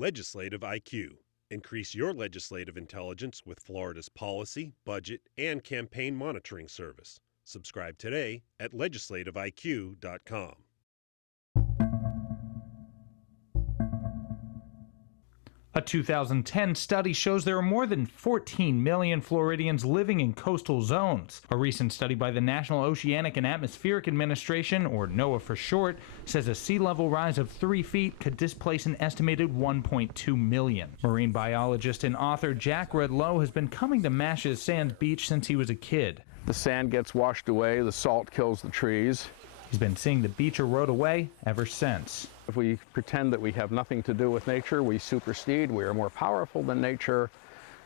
Legislative IQ. Increase your legislative intelligence with Florida's policy, budget, and campaign monitoring service. Subscribe today at legislativeiq.com. A 2010 study shows there are more than 14 million Floridians living in coastal zones. A recent study by the National Oceanic and Atmospheric Administration, or NOAA for short, says a sea level rise of 3 feet could displace an estimated 1.2 million. Marine biologist and author Jack Redlow has been coming to Mash's Sand Beach since he was a kid. The sand gets washed away, the salt kills the trees. He's been seeing the beach erode away ever since. If we pretend that we have nothing to do with nature, we supersede, we are more powerful than nature,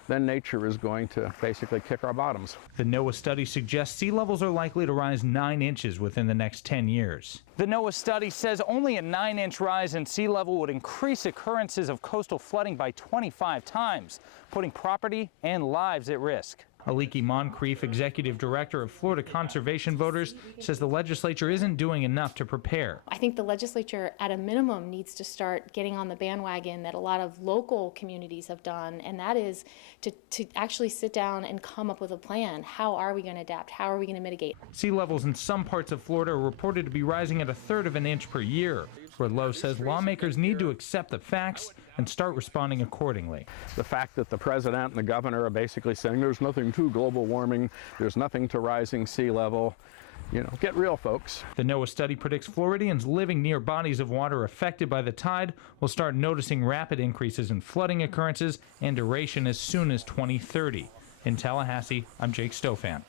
then nature is going to basically kick our bottoms. The NOAA study suggests sea levels are likely to rise 9 inches within the next 10 years. The NOAA study says only a 9-inch rise in sea level would increase occurrences of coastal flooding by 25 times, putting property and lives at risk. Aliki Moncrief, executive director of Florida Conservation Voters, says the legislature isn't doing enough to prepare. I think the legislature, at a minimum, needs to start getting on the bandwagon that a lot of local communities have done, and that is to actually sit down and come up with a plan. How are we going to adapt? How are we going to mitigate? Sea levels in some parts of Florida are reported to be rising at 1/3 of an inch per year. Redlow says lawmakers need to accept the facts and start responding accordingly. The fact that the president and the governor are basically saying there's nothing to global warming, there's nothing to rising sea level, get real, folks. The NOAA study predicts Floridians living near bodies of water affected by the tide will start noticing rapid increases in flooding occurrences and duration as soon as 2030. In Tallahassee, I'm Jake Stofan.